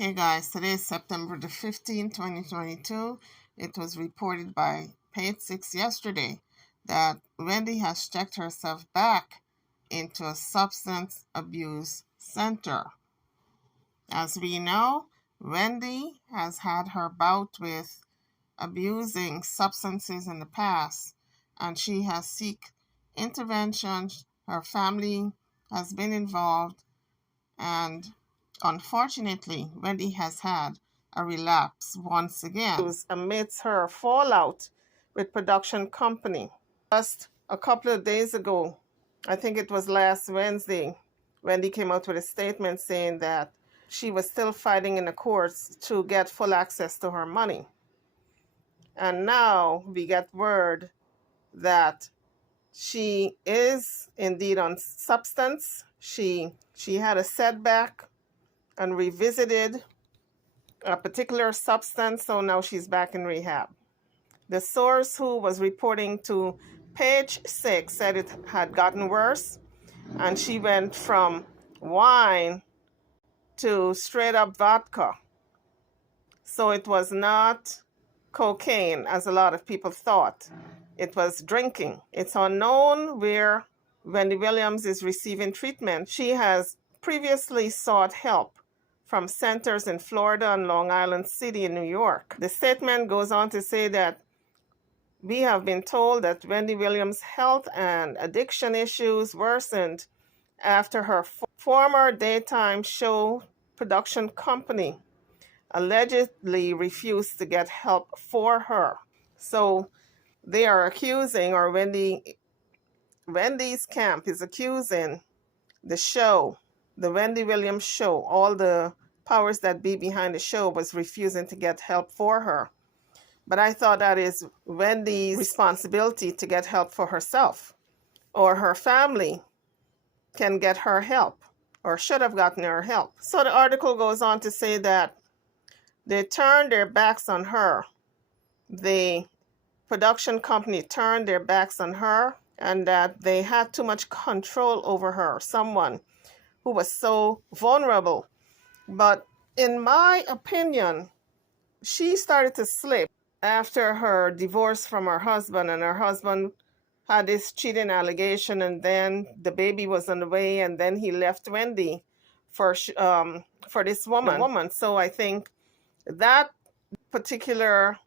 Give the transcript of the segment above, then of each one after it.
Hey guys, today is September the 15th, 2022. It was reported by Page 6 yesterday that Wendy has checked herself back into a substance abuse center. As we know, Wendy has had her bout with abusing substances in the past, and she has sought intervention. Her family has been involved, and unfortunately, Wendy has had a relapse once again. Amidst her fallout with production company. Just a couple of days ago, I think it was last Wednesday, Wendy came out with a statement saying that she was still fighting in the courts to get full access to her money. And now we get word that she is indeed on substance. She had a setback and revisited a particular substance, so now she's back in rehab. The source who was reporting to Page 6 said it had gotten worse, and she went from wine to straight up vodka. So it was not cocaine, as a lot of people thought. It was drinking. It's unknown where Wendy Williams is receiving treatment. She has previously sought help from centers in Florida and Long Island City in New York. The statement goes on to say that we have been told that Wendy Williams' health and addiction issues worsened after her former daytime show production company allegedly refused to get help for her. So they are accusing, or Wendy's camp is accusing the show, the Wendy Williams show, all the powers that be behind the show was refusing to get help for her. But I thought that is Wendy's responsibility to get help for herself, or her family can get her help, or should have gotten her help. So the article goes on to say that they turned their backs on her. The production company turned their backs on her, and that they had too much control over her, someone who was so vulnerable. But in my opinion, she started to slip after her divorce from her husband, and her husband had this cheating allegation, and then the baby was on the way, and then he left Wendy for this woman. So I think that particular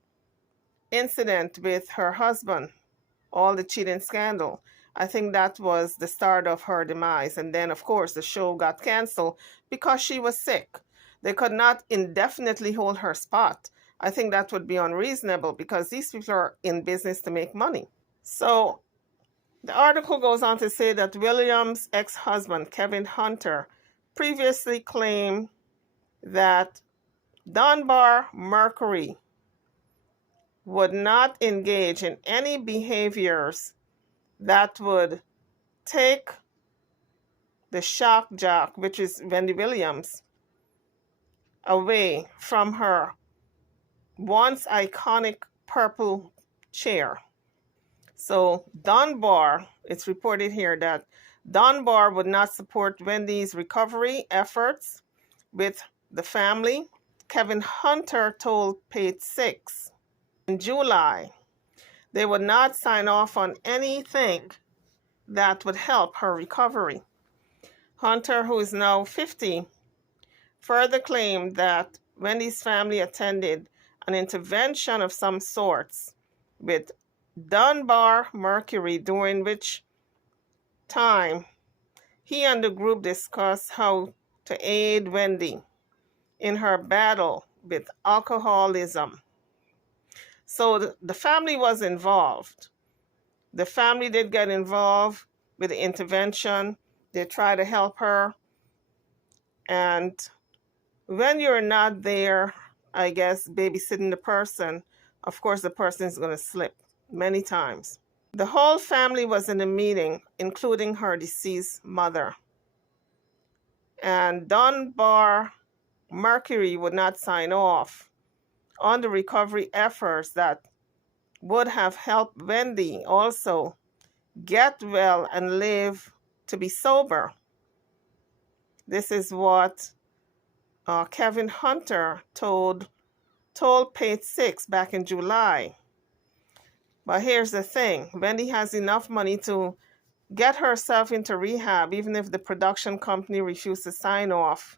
incident with her husband, all the cheating scandal, I think that was the start of her demise. And then, of course, the show got canceled because she was sick. They could not indefinitely hold her spot. I think that would be unreasonable because these people are in business to make money. So the article goes on to say that Williams' ex-husband, Kevin Hunter, previously claimed that Dunbar Mercury would not engage in any behaviors that would take the shock jock, which is Wendy Williams, away from her once iconic purple chair. So Dunbar, it's reported here that Dunbar would not support Wendy's recovery efforts with the family. Kevin Hunter told Page 6 in July they would not sign off on anything that would help her recovery. Hunter, who is now 50, further claimed that Wendy's family attended an intervention of some sorts with Dunbar Mercury, during which time he and the group discussed how to aid Wendy in her battle with alcoholism. So the family was involved. The family did get involved with the intervention. They tried to help her. And when you're not there, I guess, babysitting the person, of course, the person is going to slip many times. The whole family was in a meeting, including her deceased mother. And Dunbar Mercury would not sign off on the recovery efforts that would have helped Wendy also get well and live to be sober. This is what Kevin Hunter told Page Six back in July. But here's the thing, Wendy has enough money to get herself into rehab, even if the production company refused to sign off.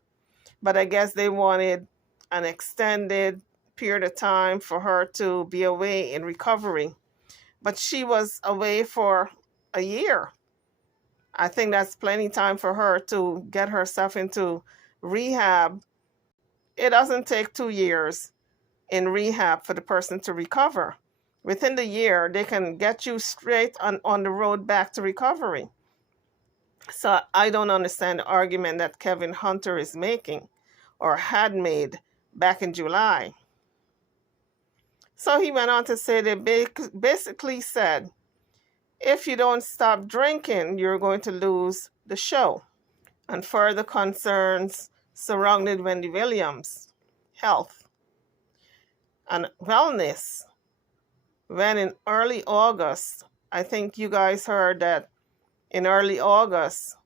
But I guess they wanted an extended period of time for her to be away in recovery. But she was away for a year. I think that's plenty time for her to get herself into rehab. It doesn't take 2 years in rehab for the person to recover. Within the year, they can get you straight on the road back to recovery. So I don't understand the argument that Kevin Hunter is making or had made back in July. So he went on to say they basically said, if you don't stop drinking, you're going to lose the show. And further concerns surrounded Wendy Williams' health and wellness. When in early August, I think you guys heard that in early August,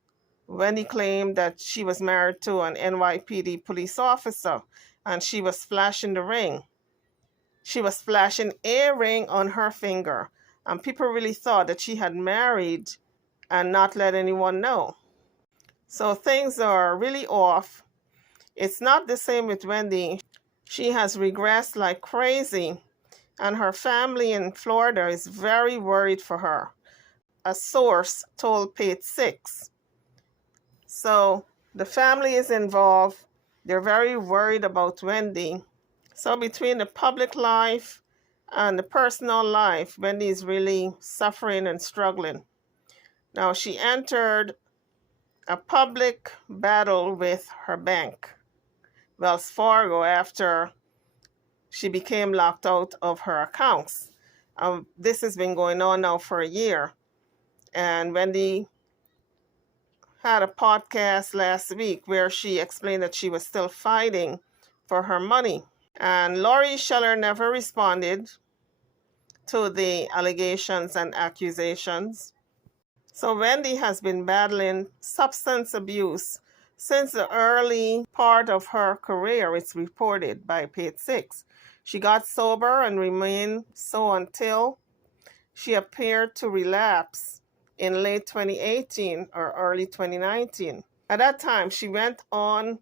Wendy claimed that she was married to an NYPD police officer and she was flashing the ring. She was flashing a ring on her finger, and people really thought that she had married and not let anyone know. So things are really off. It's not the same with Wendy. She has regressed like crazy, and her family in Florida is very worried for her. A source told Page Six. So the family is involved. They're very worried about Wendy. So between the public life and the personal life, Wendy is really suffering and struggling. Now, she entered a public battle with her bank, Wells Fargo, after she became locked out of her accounts. This has been going on now for a year. And Wendy had a podcast last week where she explained that she was still fighting for her money. And Laurie Scheller never responded to the allegations and accusations. So Wendy has been battling substance abuse since the early part of her career, it's reported by Page Six. She got sober and remained so until she appeared to relapse in late 2018 or early 2019. At that time, she went on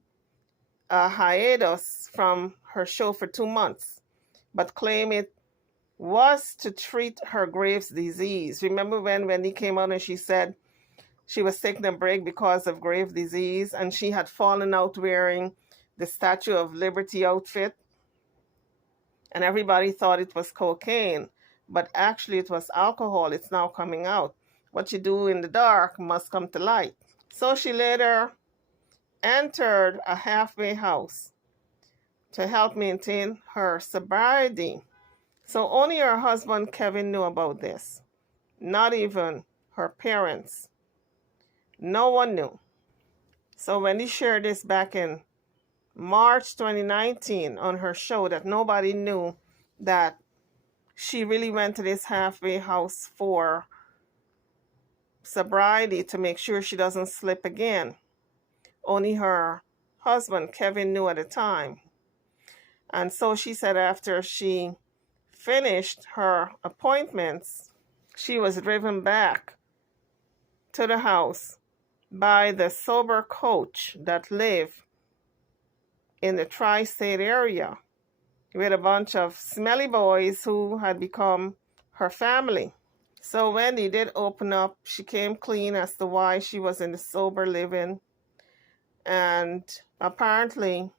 a hiatus from her show for 2 months, but claimed it was to treat her Graves' disease. Remember when Wendy came out and she said she was taking a break because of Graves' disease and she had fallen out wearing the Statue of Liberty outfit? And everybody thought it was cocaine, but actually it was alcohol. It's now coming out. What you do in the dark must come to light. So she later entered a halfway house to help maintain her sobriety. So only her husband, Kevin, knew about this. Not even her parents. No one knew. So Wendy shared this back in March 2019 on her show that nobody knew that she really went to this halfway house for sobriety to make sure she doesn't slip again. Only her husband, Kevin, knew at the time. And so she said after she finished her appointments, she was driven back to the house by the sober coach that lived in the tri-state area with a bunch of smelly boys who had become her family. So Wendy did open up. She came clean as to why she was in the sober living. And apparently,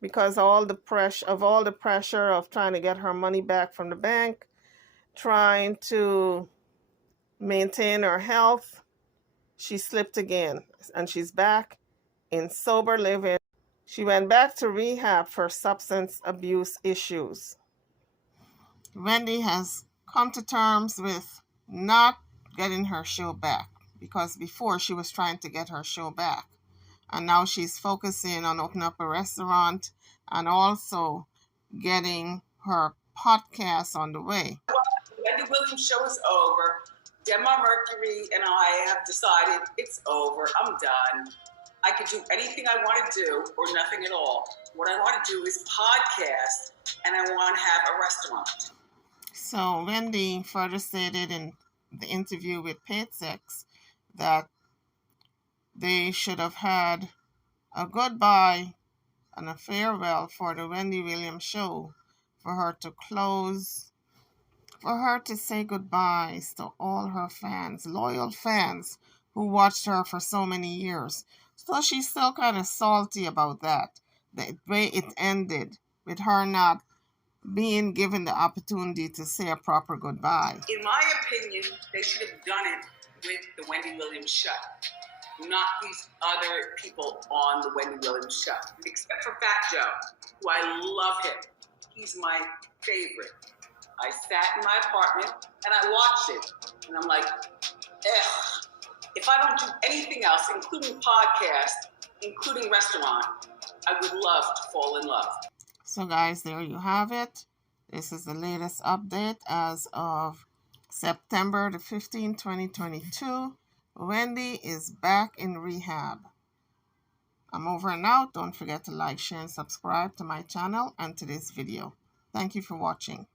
because all the pressure of trying to get her money back from the bank, trying to maintain her health, she slipped again, and she's back in sober living. She went back to rehab for substance abuse issues. Wendy has come to terms with not getting her show back, because before she was trying to get her show back. And now she's focusing on opening up a restaurant and also getting her podcast on the way. Wendy Williams' show is over. Gemma Mercury and I have decided it's over. I'm done. I could do anything I want to do or nothing at all. What I want to do is podcast, and I want to have a restaurant. So Wendy further stated in the interview with Pixabay that they should have had a goodbye and a farewell for the Wendy Williams show, for her to close, for her to say goodbyes to all her fans, loyal fans who watched her for so many years. So she's still kind of salty about that, the way it ended with her not being given the opportunity to say a proper goodbye. In my opinion, they should have done it with the Wendy Williams show, not these other people on the Wendy Williams show, except for Fat Joe, who I love him. He's my favorite. I sat in my apartment and I watched it, and I'm like, if I don't do anything else, including podcast, including restaurant, I would love to fall in love. So guys, there you have it. This is the latest update as of September the 15th, 2022. Wendy is back in rehab. I'm over and out. Don't forget to like, share, and subscribe to my channel and to this video. Thank you for watching.